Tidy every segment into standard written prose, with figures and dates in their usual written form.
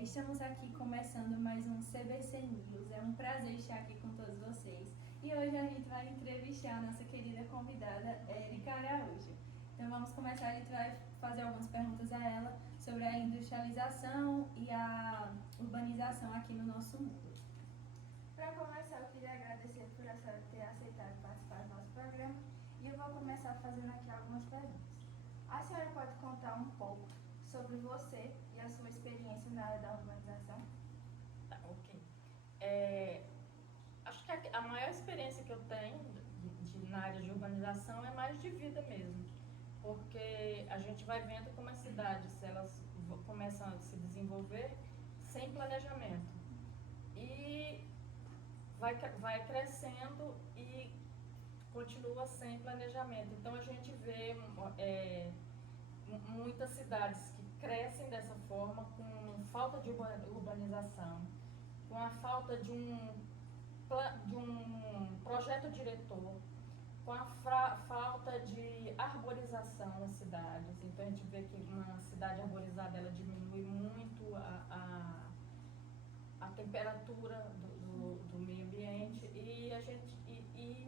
Estamos aqui começando mais um CBC News. É um prazer estar aqui com todos vocês. E hoje a gente vai entrevistar a nossa querida convidada, Érica Araújo. Então vamos começar, a gente vai fazer algumas perguntas a ela sobre a industrialização e a urbanização aqui no nosso mundo. Para começar, eu queria agradecer por a senhora ter aceitado participar do nosso programa e eu vou começar fazendo aqui algumas perguntas. A senhora pode contar um pouco sobre você e a sua experiência na área da urbanização? Tá, ok. Acho que a maior experiência que eu tenho na área de urbanização é mais de vida mesmo, porque a gente vai vendo como as cidades elas começam a se desenvolver sem planejamento e vai crescendo e continua sem planejamento. Então a gente vê muitas cidades que crescem dessa forma, com falta de urbanização, com a falta de um projeto diretor, com a falta de arborização nas cidades. Então a gente vê que uma cidade arborizada ela diminui muito a temperatura do meio ambiente e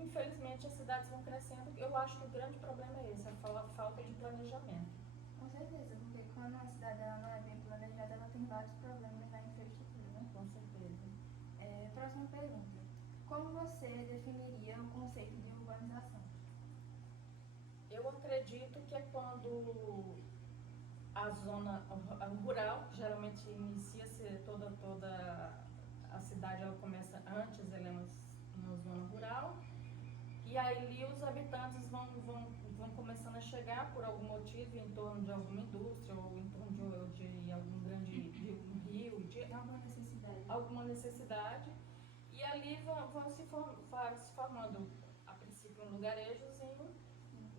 infelizmente as cidades vão crescendo. Eu acho que o grande problema é esse, a falta de planejamento. Com certeza, porque quando a cidade não é bem planejada, ela tem vários problemas na infraestrutura, né? Com certeza. Próxima pergunta. Como você definiria o conceito de urbanização? Eu acredito que é quando a zona rural, geralmente inicia-se toda a cidade, ela começa antes, ela é uma zona rural, e aí os habitantes vão começando a chegar por algum motivo em torno de alguma indústria ou em torno de algum grande de um rio, de alguma necessidade, e ali vão se formando a princípio um lugarejozinho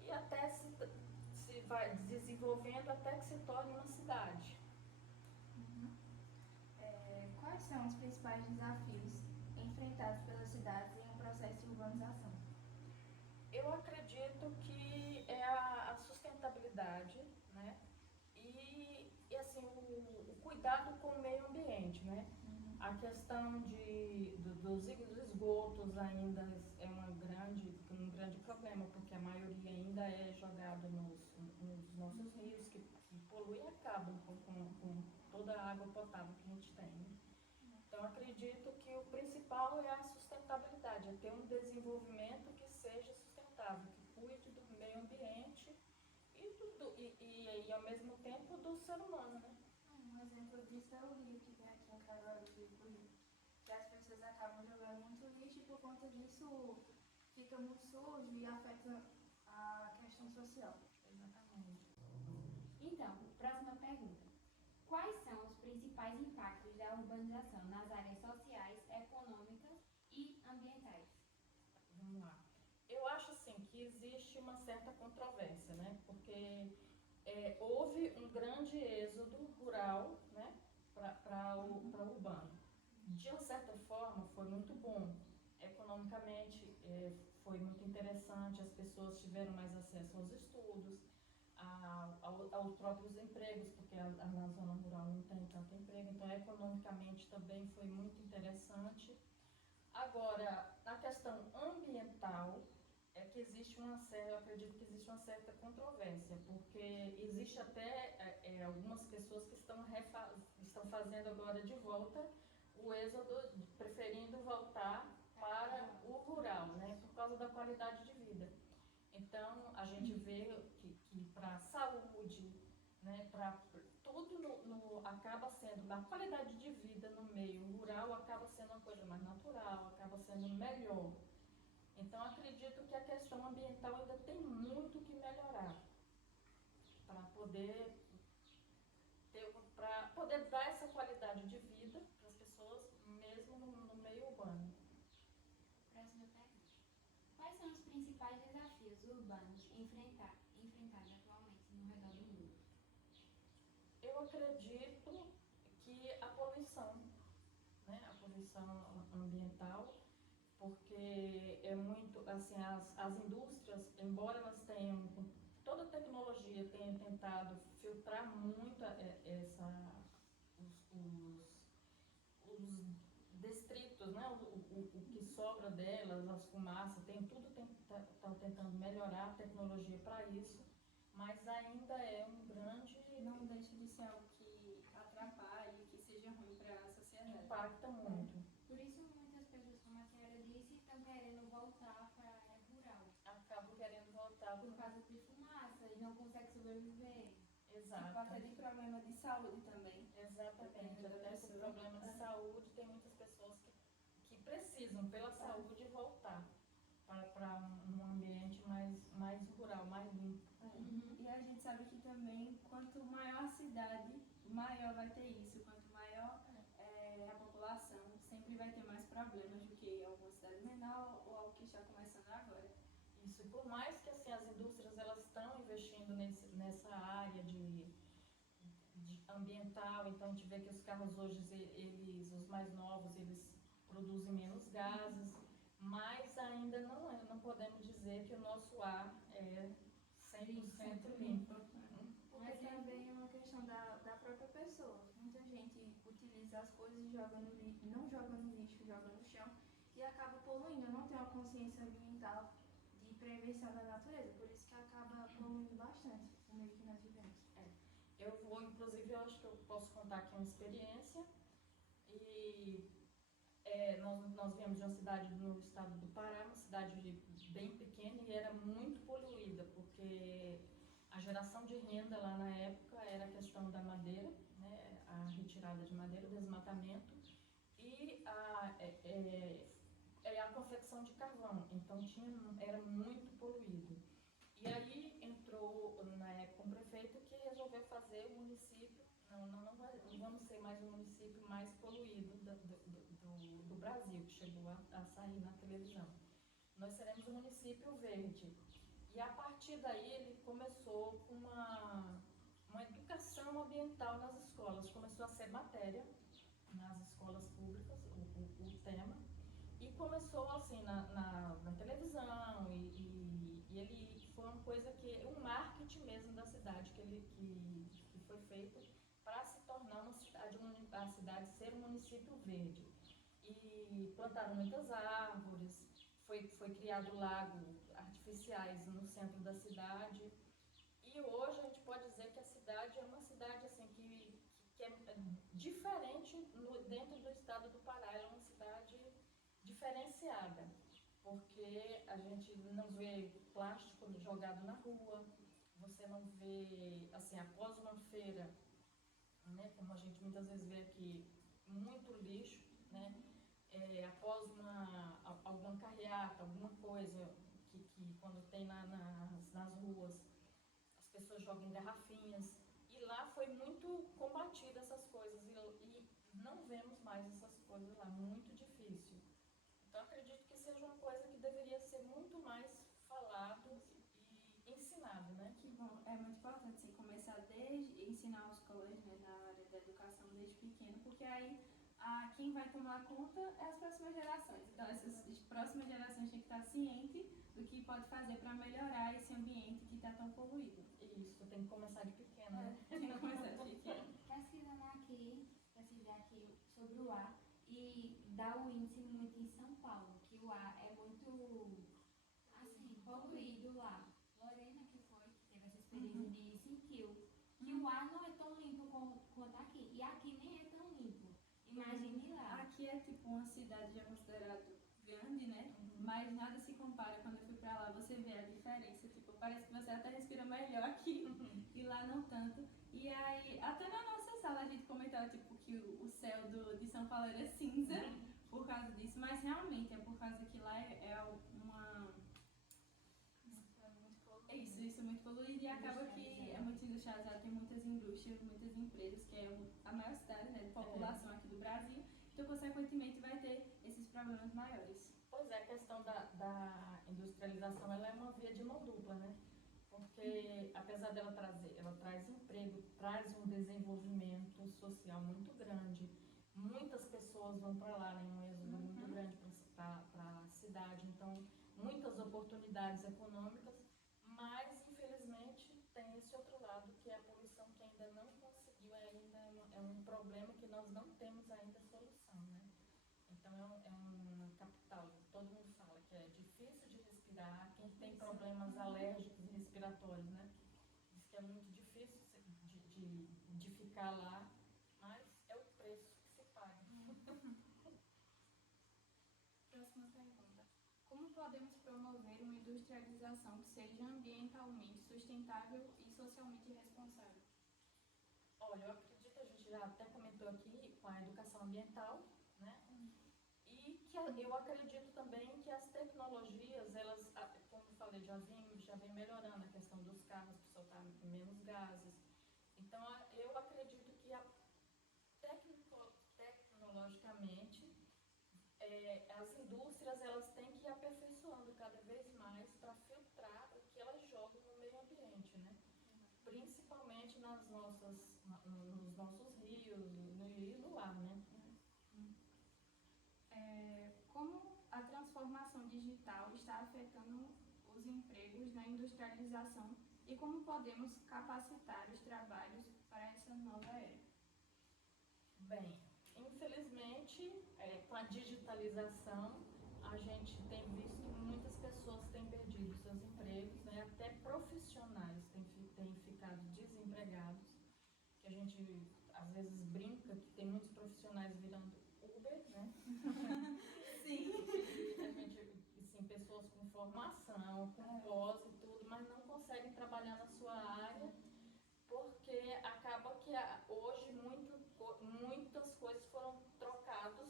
e até se vai desenvolvendo até que se torne uma cidade. Quais são os principais desafios enfrentados pelas cidades em um processo de urbanização? Eu acredito que é a sustentabilidade, né? E assim, o cuidado com o meio ambiente, né? A questão dos esgotos ainda é um grande problema, porque a maioria ainda é jogada nos nossos rios, que poluem e acabam com toda a água potável que a gente tem. Então, acredito que o principal é a sustentabilidade, é ter um desenvolvimento que seja sustentável, que cuide do meio ambiente e ao mesmo tempo, do ser humano, né? Um exemplo disso é o rio que tem aqui em Caruaru, que as pessoas acabam jogando muito lixo e por conta disso fica muito sujo e afeta a questão social. Exatamente. Então, próxima pergunta. Quais são os principais impactos da urbanização nas áreas sociais, econômicas e ambientais? Vamos lá. Eu acho assim que existe uma certa controvérsia, né? Porque houve um grande êxodo rural, né, para o urbano. De uma certa forma, foi muito bom. Economicamente, foi muito interessante, as pessoas tiveram mais acesso aos estudos, aos próprios empregos, porque na zona rural não tem tanto emprego, então economicamente também foi muito interessante. Agora, na questão ambiental, é que eu acredito que existe uma certa controvérsia, porque existe até algumas pessoas que estão fazendo agora de volta o êxodo, preferindo voltar para o rural, né, por causa da qualidade de vida. Então, a gente vê que para a saúde, né, para tudo acaba sendo, na qualidade de vida no meio rural, acaba sendo uma coisa mais natural, acaba sendo melhor. Então, acredito que a questão ambiental ainda tem muito que melhorar para poder dar essa qualidade de vida para as pessoas, mesmo no meio urbano. Próxima pergunta. Quais são os principais desafios urbanos enfrentados atualmente no redor do mundo? Eu acredito que a poluição, né, a poluição ambiental, porque é muito, assim, as indústrias, embora elas tenham, com toda a tecnologia, tenham tentado filtrar muito dutos, né? O que sobra delas, as fumaças, tá tentando melhorar a tecnologia para isso, mas ainda é um grande Não deixa de ser algo que atrapalhe, que seja ruim para a sociedade. impacta muito. Por isso, muitas pessoas, como a senhora disse, estão querendo voltar para a área rural. Acabo querendo voltar Por causa de fumaça e não consegue sobreviver. Tipo, até de problema de saúde também. Exatamente, Dependendo da até por pessoa. problema de saúde, tem muitas pessoas que precisam, pela saúde, voltar para um ambiente mais rural, mais limpo. E a gente sabe que também, quanto maior a cidade, maior vai ter isso. Quanto maior a população, sempre vai ter mais problemas do que alguma cidade menor ou algo que está começando agora. Isso, por mais que assim, as indústrias elas estão investindo nessa área de ambiental, então a gente vê que os carros hoje, os mais novos, eles produzem menos gases, mas ainda não podemos dizer que o nosso ar é 100% limpo. Mas também é uma questão da própria pessoa. Muita gente utiliza as coisas e joga no lixo, não joga no lixo, joga no chão e acaba poluindo, não tem uma consciência ambiental de prevenção da natureza, por isso que acaba poluindo bastante o meio que nós vivemos. Inclusive, eu acho que eu posso contar aqui uma experiência. E nós viemos de uma cidade no estado do Pará, uma cidade bem pequena e era muito poluída, porque a geração de renda lá na época era a questão da madeira, né, a retirada de madeira, o desmatamento e a confecção de carvão. Então era muito poluído. E aí entrou na época um prefeito que resolveu fazer o município, não vamos ser mais o município mais poluído do Brasil, que chegou a sair na televisão. Nós seremos o município verde. E a partir daí ele começou com uma educação ambiental nas escolas. Começou a ser matéria nas escolas públicas, o tema. E começou assim na televisão e ele foi uma coisa um marketing mesmo da cidade que foi feito para se tornar a cidade ser um município verde. E plantaram muitas árvores, foi criado lagos artificiais no centro da cidade. E hoje a gente pode dizer que a cidade é uma cidade assim, que é diferente dentro do estado do Pará. É uma cidade diferenciada, porque a gente não vê plástico jogado na rua, você não vê, assim, após uma feira, né, como a gente muitas vezes vê aqui, muito lixo, né, após alguma carreata, alguma coisa que quando tem nas ruas, as pessoas jogam garrafinhas, e lá foi muito combatida essas coisas, e não vemos mais essas coisas lá, muito difícil. Então, acredito que seja uma coisa que deveria ser muito mais falado e ensinado, né? Que bom, é muito importante assim, começar desde ensinar os colegas, né, na área da educação desde pequeno, porque aí quem vai tomar conta é as próximas gerações. Então, essas próximas gerações têm que estar cientes do que pode fazer para melhorar esse ambiente que está tão poluído. Isso, tem que começar de pequeno, né? Tem que começar de pequeno. Pesquisando aqui sobre o ar, e dá um índice muito em São Paulo, que o ar é muito, assim, poluído lá. Lorena, que teve essa experiência, sentiu que o ar não é tão limpo quanto aqui. E aqui nem é tão limpo. Imagine lá. Aqui é tipo uma cidade já considerada grande, né? Mas nada se compara. Quando eu fui pra lá, você vê a diferença. Tipo, parece que você até respira melhor aqui e lá não tanto. E aí, até na nossa sala a gente comentava tipo, que o céu de São Paulo era cinza por causa disso. Mas realmente é por causa que lá é uma... Isso é muito poluído e acaba que é muito industrializado, tem muitas indústrias, muitas empresas, que é a maior cidade, né, de população aqui do Brasil, então consequentemente vai ter esses problemas maiores. Pois é, a questão da industrialização, ela é uma via de mão dupla, né? Porque apesar dela ela traz emprego, traz um desenvolvimento social muito grande, muitas pessoas vão para lá, né, um êxodo muito grande para a cidade, então muitas oportunidades econômicas, mas infelizmente tem esse outro lado que é a poluição, que ainda não conseguiu, ainda é um problema que nós não temos ainda solução, né? Então uma capital, todo mundo fala que é difícil de respirar, quem tem problemas alérgicos e respiratórios, né? Diz que é muito difícil de ficar lá, mas é o preço que se paga. Próxima pergunta. Como podemos promover uma industrialização que seja ambientalmente sustentável e socialmente responsável? Olha, eu acredito, a gente já até comentou aqui com a educação ambiental, né? E que eu acredito também que as tecnologias, elas, como eu falei, já vem melhorando a questão dos carros para soltar menos gases. Então, eu acredito que tecnologicamente, as indústrias elas têm que ir aperfeiçoando cada vez mais para filtrar o que elas jogam no meio ambiente, né? Principalmente nos nossos rios, e no ar, né? Como a transformação digital está afetando os empregos na industrialização e como podemos capacitar os trabalhos para essa nova era? Bem, infelizmente, com a digitalização, a gente tem visto que muitas pessoas têm perdido seus empregos, né? Até profissionais têm ficado desempregados, que a gente às vezes brinca que tem muitos profissionais virando Uber, né? Sim. Sim, pessoas com formação, com pós e tudo, mas não conseguem trabalhar na sua área, porque acaba que hoje muitas coisas foram trocadas,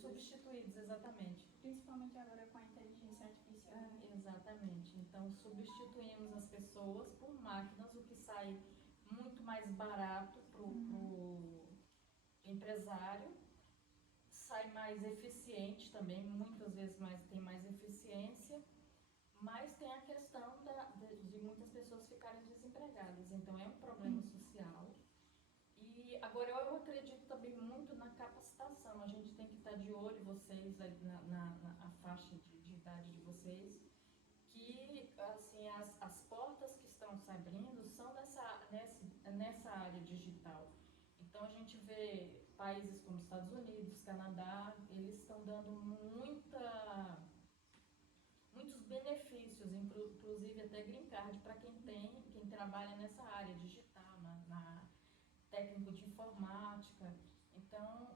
substituídas, exatamente. Principalmente agora com a inteligência artificial. Exatamente. Então, substituímos as pessoas por máquinas, o que sai muito mais barato para o empresário, sai mais eficiente também, muitas vezes tem mais eficiência, mas tem a questão de muitas pessoas ficarem desempregadas. Então, é um problema social. E agora eu acredito também muito na capacitação. A gente tem que estar de olho, vocês, na faixa de idade de vocês, que assim, as portas que estão se abrindo são nessa área digital. Então a gente vê países como Estados Unidos, Canadá, eles estão dando muitos benefícios, inclusive até green card para quem trabalha nessa área digital, na técnico de informática. Então,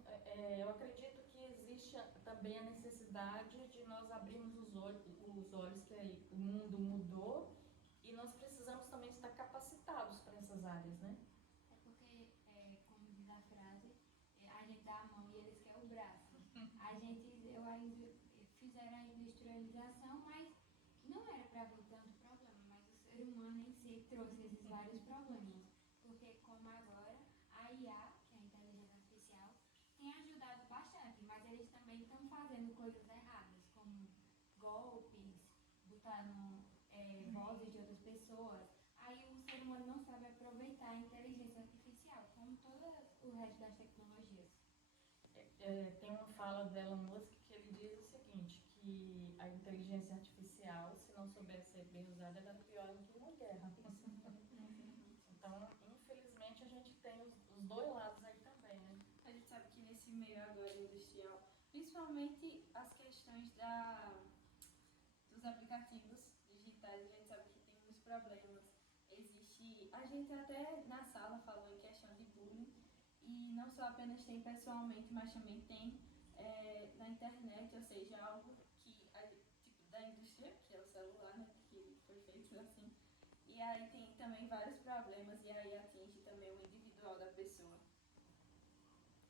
eu acredito que existe também a necessidade de nós abrirmos os olhos que aí o mundo mudou e nós precisamos também estar capacitados para essas áreas, né? É porque, como diz a frase, a gente dá a mão e eles querem o braço. Fizeram a industrialização, mas não era para vir tanto problema, mas o ser humano em si trouxe esses vários problemas. Porque como agora, a IA, que é a inteligência artificial, tem ajudado bastante, mas eles também estão fazendo coisas erradas, como golpes, botando vozes de outras pessoas. Aí o ser humano não sabe aproveitar a inteligência artificial, como todo o resto das tecnologias. Tem uma fala do Elon Musk que ele diz o seguinte, que a inteligência artificial, se não soubesse ser bem usada, ela era pior do que uma guerra. Então, infelizmente, a gente tem os dois lados aí também, né? A gente sabe que nesse meio agora industrial, principalmente as questões dos aplicativos digitais, a gente sabe que tem muitos problemas. A gente até na sala falou em questão de bullying, e não só apenas tem pessoalmente, mas também tem na internet, ou seja, algo que, tipo, da indústria, que é o celular, né, que foi feito assim. E aí tem também vários problemas, e aí atinge também o individual da pessoa.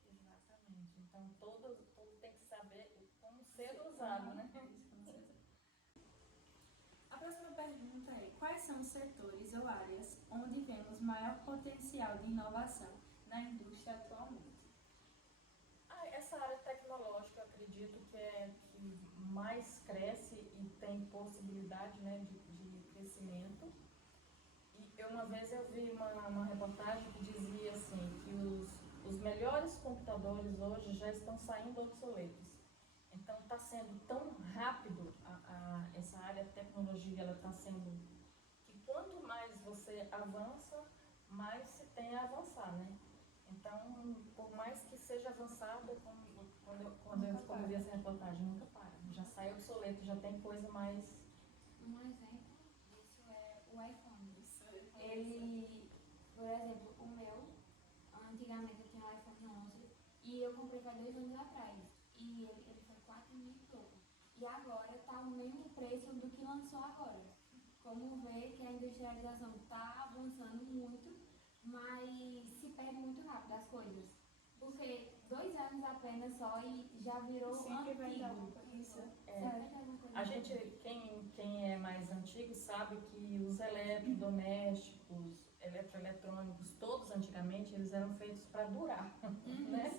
Exatamente. Então, todo tem que saber como ser usado, né? A próxima pergunta é: quais são os setores ou áreas onde vemos maior potencial de inovação na indústria atualmente? Essa área tecnológica, eu acredito que é que mais cresce e tem possibilidade, né, de crescimento. E uma vez eu vi uma reportagem que dizia assim, que os melhores computadores hoje já estão saindo obsoletos. Então está sendo tão rápido essa área de tecnologia, ela está sendo que quanto mais você avança, mais se tem a avançar, né? Então, por mais que seja avançado, Quando eu vi essa reportagem, nunca para. Já sai obsoleto, já tem coisa mais... Um exemplo disso é o iPhone. Ele, por exemplo, o meu, antigamente eu tinha o iPhone 11 e eu comprei faz 2 anos atrás. E ele foi 4 mil e pouco. E agora está o mesmo preço do que lançou agora. Como vê que a industrialização está avançando muito, mas se perde muito rápido as coisas. Porque 2 anos apenas só e já virou Sempre vai dar antigo. isso. A gente, quem é mais antigo sabe que os eletrodomésticos, eletroeletrônicos, todos antigamente, eles eram feitos para durar, né?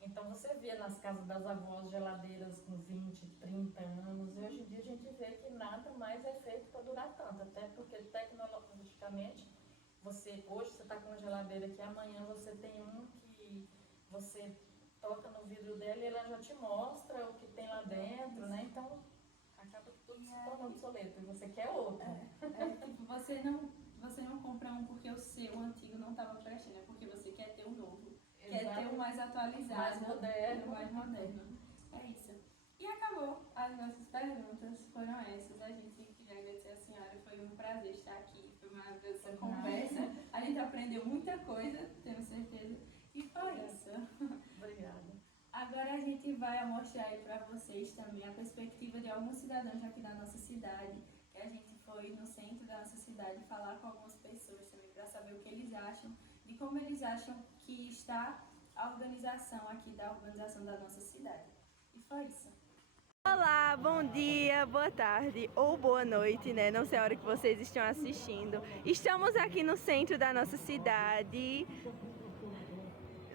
Então você via nas casas das avós geladeiras com 20, 30 anos, e hoje em dia a gente vê que nada mais é feito para durar tanto, até porque tecnologicamente, hoje você está com uma geladeira que amanhã você tem um que você toca no vidro dela e ela já te mostra o que tem lá dentro, né? Então acaba que tudo se torna obsoleto e você quer outro. Tipo, você não compra um porque o seu antigo não estava prestando, é porque você quer ter um novo. Quer ter o mais atualizado, mais moderno. É isso. E acabou. As nossas perguntas foram essas. A gente queria agradecer a senhora. Foi um prazer estar aqui. Foi uma maravilhosa conversa. A gente aprendeu muita coisa, tenho certeza. E foi isso. Obrigada. Agora a gente vai mostrar aí para vocês também a perspectiva de alguns cidadãos aqui da nossa cidade. Que a gente foi no centro da nossa cidade falar com algumas pessoas também para saber o que eles acham, de como eles acham que está a organização aqui da urbanização da nossa cidade. E foi isso. Olá, bom dia, boa tarde ou boa noite, né? Não sei a hora que vocês estão assistindo. Estamos aqui no centro da nossa cidade,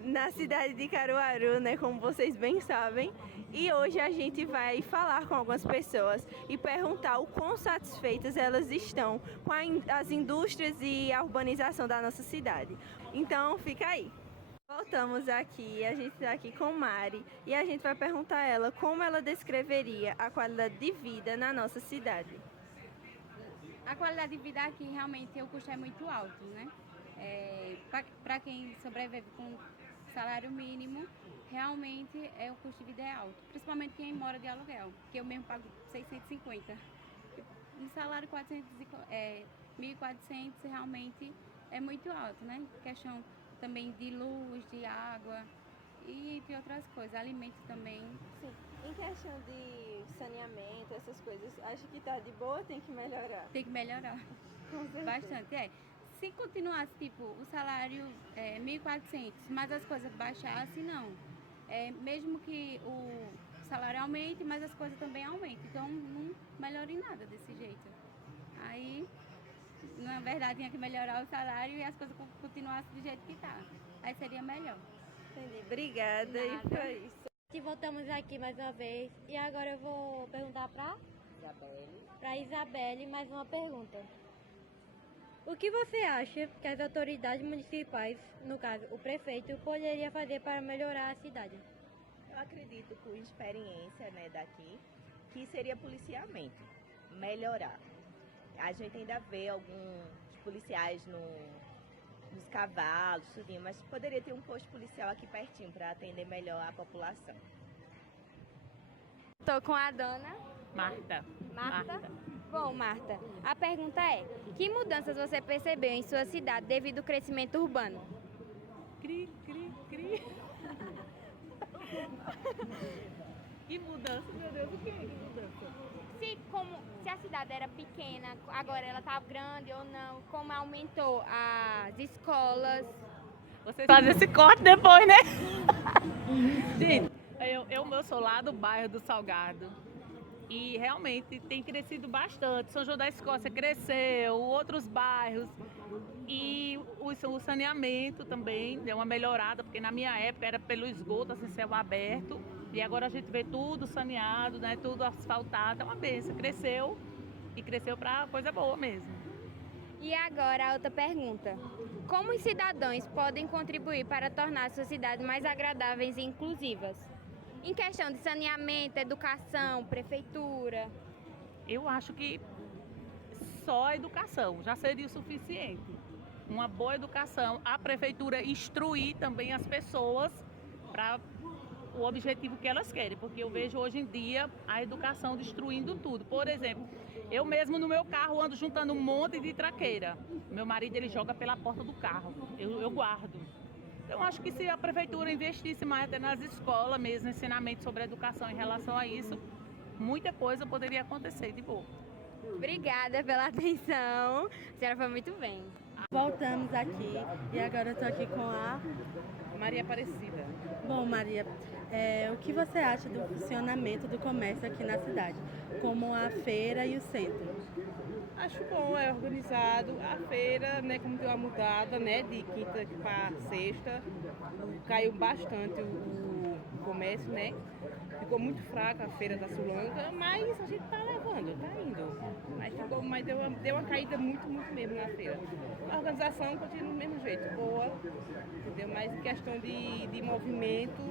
na cidade de Caruaru, né? Como vocês bem sabem. E hoje a gente vai falar com algumas pessoas e perguntar o quão satisfeitas elas estão com as indústrias e a urbanização da nossa cidade. Então, fica aí. Voltamos aqui, a gente está aqui com Mari e a gente vai perguntar a ela como ela descreveria a qualidade de vida na nossa cidade. A qualidade de vida aqui, realmente, o custo é muito alto, né? Para quem sobrevive com salário mínimo, realmente o custo de vida é alto. Principalmente quem mora de aluguel, que eu mesmo pago 650. Um salário 1.400 realmente é muito alto, né? Questão também de luz, de água e entre outras coisas, alimentos também. Sim, em questão de saneamento, essas coisas, acho que tá de boa, tem que melhorar. Tem que melhorar Com certeza. bastante, Se continuasse, tipo, o salário 1.400, mas as coisas baixassem, não. Mesmo que o salário aumente, mas as coisas também aumentam. Então, não melhora em nada desse jeito. Aí, na verdade, tinha que melhorar o salário e as coisas continuassem do jeito que tá. Aí seria melhor. Entendi, obrigada. Nada. E foi isso. E voltamos aqui mais uma vez. E agora eu vou perguntar para Isabelle mais uma pergunta. O que você acha que as autoridades municipais, no caso o prefeito, poderia fazer para melhorar a cidade? Eu acredito, com experiência, né, daqui, que seria policiamento, melhorar. A gente ainda vê alguns policiais nos cavalos, tudinho, mas poderia ter um posto policial aqui pertinho para atender melhor a população. Estou com a dona Marta. Marta. Bom, Marta, a pergunta é: que mudanças você percebeu em sua cidade devido ao crescimento urbano? Cri. Que mudança, meu Deus, o que é mudança? Se a cidade era pequena, agora ela está grande ou não, como aumentou as escolas. Vocês fazem esse corte depois, né? Gente, eu sou lá do bairro do Salgado. E realmente tem crescido bastante. São João da Escócia cresceu, outros bairros. E o saneamento também deu uma melhorada, porque na minha época era pelo esgoto, assim, céu aberto. E agora a gente vê tudo saneado, né? Tudo asfaltado. É uma benção. Cresceu e cresceu para coisa boa mesmo. E agora a outra pergunta: como os cidadãos podem contribuir para tornar suas cidades mais agradáveis e inclusivas? Em questão de saneamento, educação, prefeitura. Eu acho que só a educação já seria o suficiente. Uma boa educação, a prefeitura instruir também as pessoas para o objetivo que elas querem, porque eu vejo hoje em dia a educação destruindo tudo. Por exemplo, eu mesmo no meu carro ando juntando um monte de traqueira. Meu marido, ele joga pela porta do carro, eu guardo. Então, acho que se a prefeitura investisse mais até nas escolas mesmo, ensinamento sobre a educação em relação a isso, muita coisa poderia acontecer de boa. Obrigada pela atenção. A senhora foi muito bem. Voltamos aqui e agora eu tô aqui com a Maria Aparecida. Bom, Maria, o que você acha do funcionamento do comércio aqui na cidade, como a feira e o centro? Acho bom, é organizado. A feira, né, como deu uma mudada, né, de quinta para sexta, caiu bastante o comércio, né? Ficou muito fraca a feira da Sulanga, mas a gente tá levando, tá indo. Mas deu uma caída muito mesmo na feira. A organização continua do mesmo jeito, boa, entendeu? Mas em questão de movimento,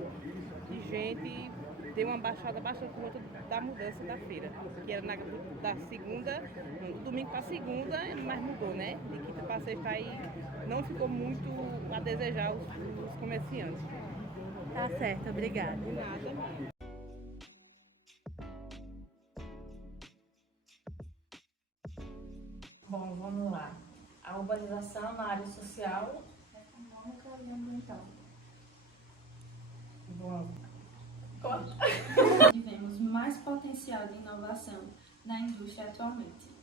de gente, deu uma baixada bastante por conta da mudança da feira. Que era da segunda, do domingo para segunda, mas mudou, né? De quinta para sexta aí não ficou muito a desejar os comerciantes. Tá certo, obrigada. De nada. Bom, vamos lá. A urbanização na área social, econômica e ambiental. Bom, Onde vemos mais potencial de inovação na indústria atualmente.